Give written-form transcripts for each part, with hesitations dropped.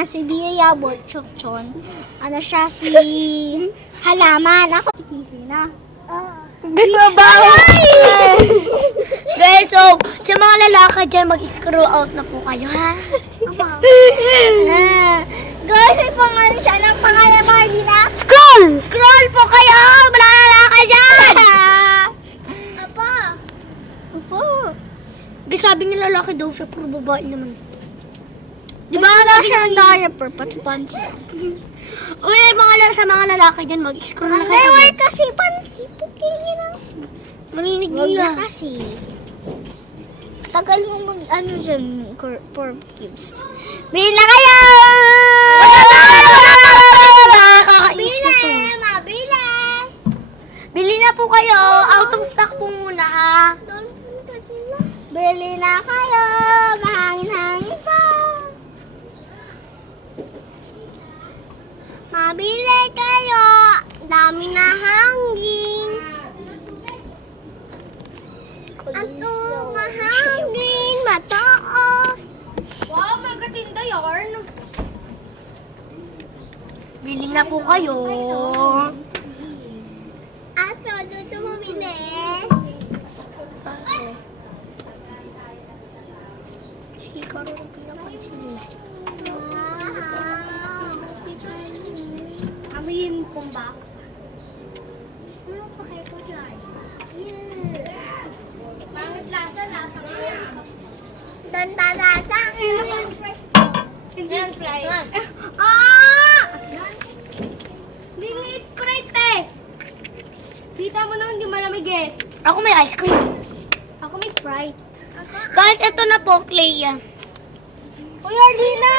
naman si Dia Botchokchon. Ano siya, si Halaman. Ako, si Kiki na. Ginabawa! Guys, so, sa mga lalaki dyan, mag-scroll out na po kayo, ha? Guys, may pangalan siya ng pangalan Marlina. Scroll! Scroll po kayo! Mga lalaki dyan! Apa? Apa? Guys, sabi ng lalaki daw siya, puro babae naman. Di ba wala siya ng diaper, pati panty? Uy, sa mga lalaki dyan, mag-scroll na kayo. Underwear kasi, panty, pukingin lang. Manginig Huwag nila. na kasi. Tagal mo ano dyan, pork cubes. Bili na kayo! Nakakainis na to. Mabili! Bili na po kayo. Out of stock po muna, ha? Bili na kayo! Mahangin-hangin pa! Mabili kayo! Dami na hangin! Ato, mahangin! Mataas! Wow, magatinda yarn. Bili na po kayo. Ato, dito mo bili? Siguro yung pinapansin. Amoyin mo ba? Ano pa kayo po dyan? Bakit lasa ko yan? Lasa. Yan, fry. Dingit Sprite eh! Kita mo naman di malamig eh. Ako may ice cream. Ako may Sprite. Guys, ito na po, Clay. Uy, Arlina!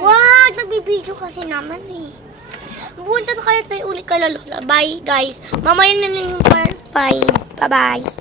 Wag, nagbibideo kasi naman eh. Pupunta na kayo tayo ulit kay Lola. Bye, guys. Mamaya na lang yung part 5. Bye-bye.